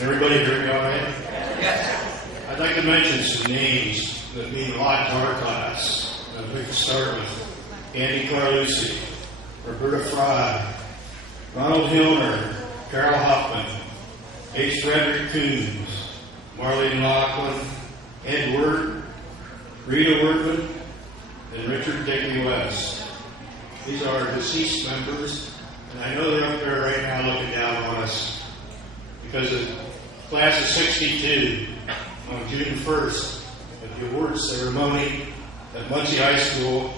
Everybody hear me all right? Yes. I'd like to mention some names that mean a lot to our class. I'd like to start with Andy Carlucci, Roberta Fry, Ronald Hilner, Carol Hoffman, H. Frederick Coons, Marlene Laughlin, Ed Word, Rita Workman, and Richard Dickey West. These are our deceased members, and I know they're up there right now looking down on us because the class of 62 on June 1st at the awards ceremony at Muncy High School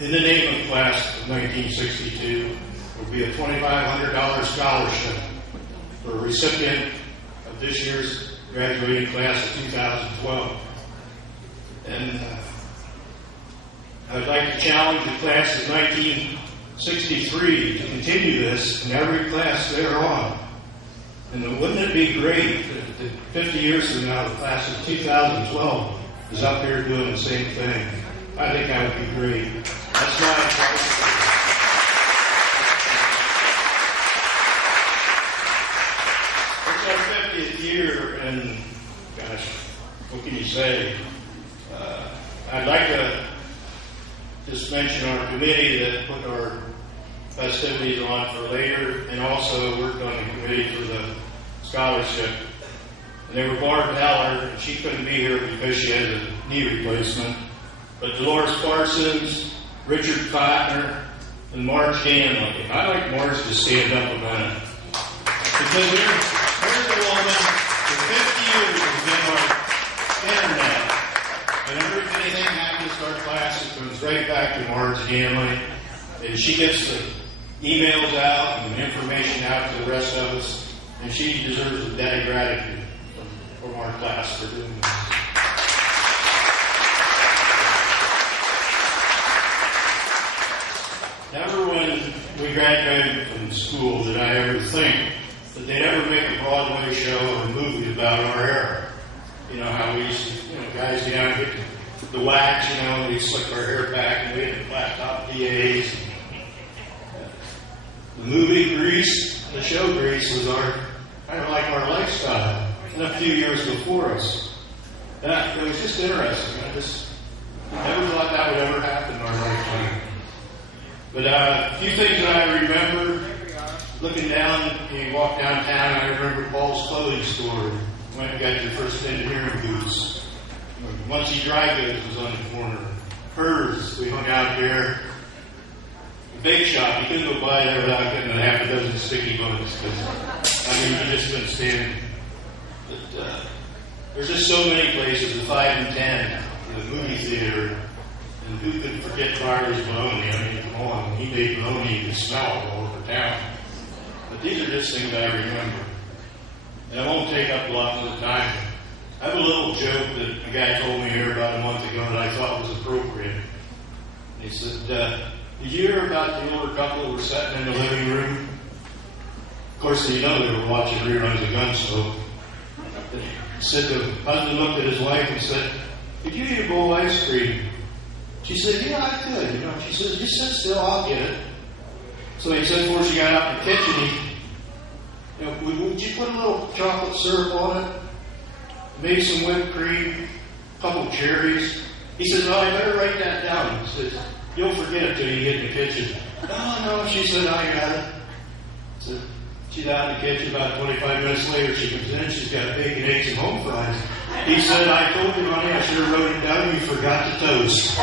in the name of class of 1962 will be a $2,500 scholarship for a recipient of this year's graduating class of 2012. And I'd like to challenge the class of 1963 to continue this in every class thereon. And wouldn't it be great if 50 years from now the class of 2012 is up here doing the same thing? I think that would be great. That's why it's our 50th year, and gosh, what can you say? I'd like to just mention our committee that put our festivities on for later, and also worked on the committee for the scholarship. And they were Barb Heller, and she couldn't be here because she had a knee replacement. But Dolores Parsons, Richard Kotner, and Marge Ganley. I'd like Marge to stand up a minute. Because here's a woman for 50 years has been our internet. And anything happens to our class, it comes right back to Marge Ganley. And she gets the emails out and information out to the rest of us. And she deserves a debt of gratitude from our class for doing this. Never when we graduated from school did I ever think that they'd ever make a Broadway show or a movie about our era. You know how we used to, guys get out and get the wax, we slick our hair back and we had the flat top DAs. The movie Grease, the show Grease was kind of like our lifestyle. And a few years before us. It was just interesting. I just never thought that would ever happen in our lifetime. But a few things that I remember, looking down, you walk downtown, I remember Paul's clothing store. Went and got your first engineering boots. Muncy Dry Goods was on the corner. Hers, we hung out there. The bake shop, you couldn't go by there without getting a half a dozen sticky buns. You just couldn't stand it. But there's just so many places, the 5 and 10, the movie theater. And who could forget Barley's bologna? Come on, he made bologna, you could smell it all over town. But these are just things I remember. And I won't take up a lot of the time. I have a little joke that a guy told me here about a month ago that I thought was appropriate. He said, did you hear about the older couple who were sitting in the living room? Of course, they were watching reruns of Gunsmoke. He said the husband looked at his wife and said, could you eat a bowl of ice cream? She said, yeah, I could. She said, just sit still, I'll get it. So he said before she got out in the kitchen, would you put a little chocolate syrup on it? Maybe some whipped cream, a couple of cherries. He says, I better write that down. He says, you'll forget it till you get in the kitchen. No, she said, I got it. So she's out in the kitchen. About 25 minutes later, she comes in. She's got bacon, eggs, and home fries. He said, I told you, honey, I should have wrote it down. You forgot the toast.